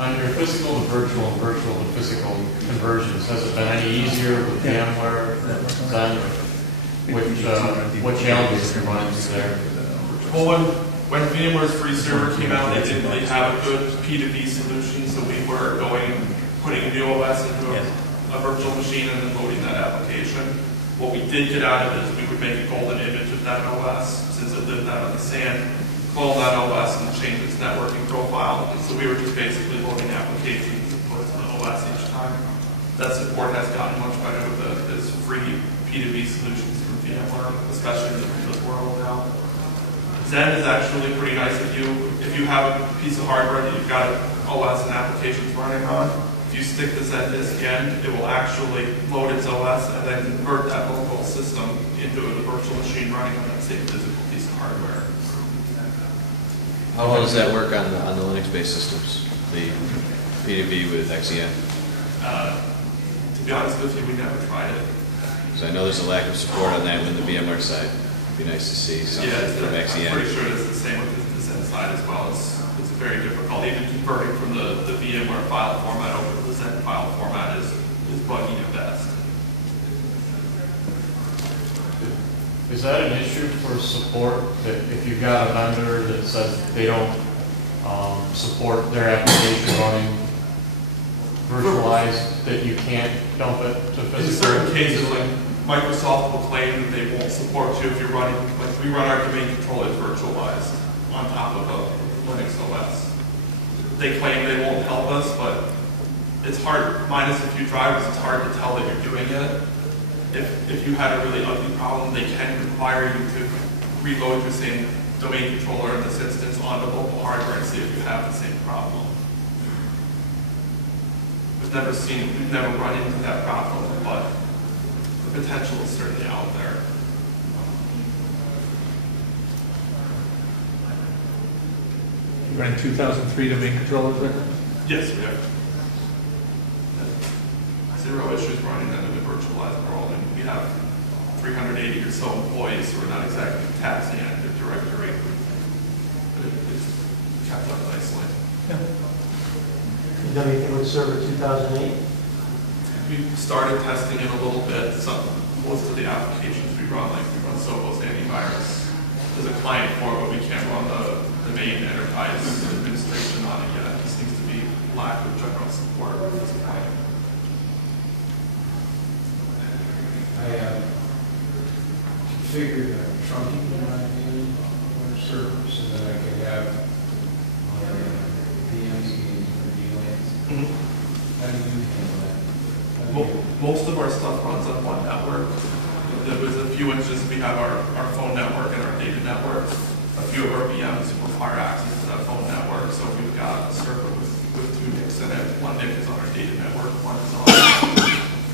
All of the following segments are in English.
On your physical to virtual and virtual to physical conversions, has it been any easier with VMware than what challenges have you run into there? Well, when VMware's free server came out, they didn't really have a good P2V solution, so we were putting a new OS into a virtual machine and then loading that application. What we did get out of it is we would make a golden image of that OS, since it lived out on the sand, clone that OS and change its networking profile. And so we were just basically loading applications and put the OS each time. That support has gotten much better with this free P2V solutions from VMware, especially in the Windows world now. Zen is actually pretty nice if you have a piece of hardware that you've got OS and applications running on. If you stick the Zen disk in, it will actually load its OS and then convert that local system into a virtual machine running on that same physical piece of hardware. How well does that work on the Linux-based systems, the P2V with XEN? To be honest with you, we never tried it. So I know there's a lack of support on that with the VMware side. It'd be nice to see something from XEN. I'm pretty sure it's the same with the Zen side as well. It's very difficult. Even converting from the VMware file format over to the Zen file format is buggy at best. Is that an issue for support, that if you've got a vendor that says they don't support their application running virtualized, that you can't dump it to physical? In certain cases, like Microsoft will claim that they won't support you if you're running, like we run our domain controllers virtualized on top of a Linux OS. They claim they won't help us, but it's hard, minus a few drivers, it's hard to tell that you're doing it. If you had a really ugly problem, they can require you to reload your same domain controller in this instance onto local hardware and see if you have the same problem. We've never run into that problem, but the potential is certainly out there. You ran 2003 domain controllers there? Yes, we have. Zero issues running them in the virtualized world, and we have 380 or so employees, so we're not exactly taxing Active Directory, but it's kept up nicely. Yeah. You done anything with Server 2008? We started testing it a little bit. Most of the applications we run Sophos antivirus as a client for it, but we can't run the main enterprise administration on it yet. It seems to be lack of general support at this point. I configured a trunking in my VMware server so that I could have VMs being VLANs. How do you handle that? Most of our stuff runs on one network. There was a few instances we have our phone network and our data network. A few of our VMs require access to that phone network, so we've got a server with two NICs in it. One NIC is on our data network, one is on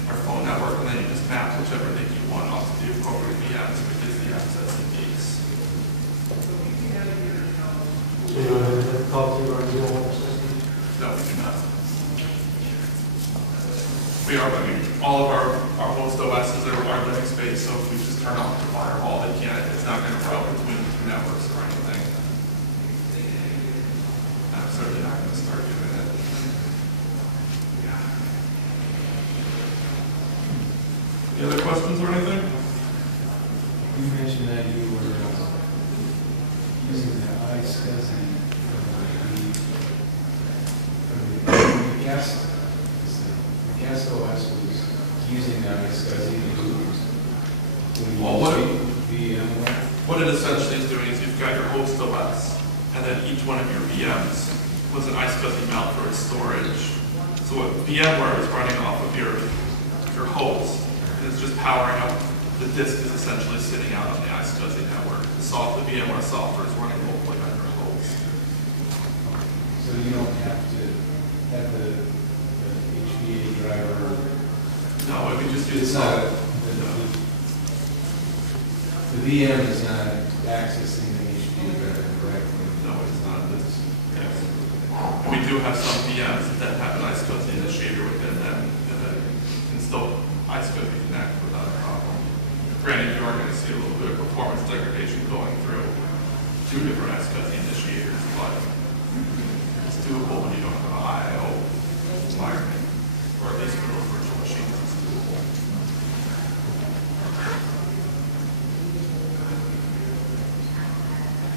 our phone network, and then you just map whichever NIC you want off to the appropriate VMs, which is the access it needs. So you don't have any difficulty running your home system? No, we do not. All of our host OSs are Linux-based, so if we just turn off the firewall, it's not going to route between the two networks or anything. I'm certainly not going to start doing it. Any other questions or anything? You mentioned that you were using the iSCSI from the guest. The guest OS was using the iSCSI Well, VMware. what it essentially is doing is you've got your host OS, and then each one of your VMs was an iSCSI mount for its storage. So what VMware is running off of your host, and it's just powering up. The disk is essentially sitting out on the iSCSI network. The VMware software is running locally on your host. So you don't have to have the HVA driver. No, we just use It's not. The VM is not accessing the HVA driver correctly. No, it's not. And we do have some VMs that have an iSCSI initiator within them that can still iSCSI connect without a problem. Granted, you are going to see a little bit of performance degradation going through two different iSCSI initiators, but it's doable when you don't have an IO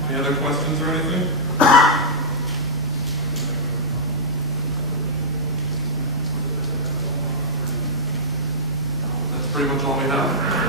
Any other questions or anything? That's pretty much all we have.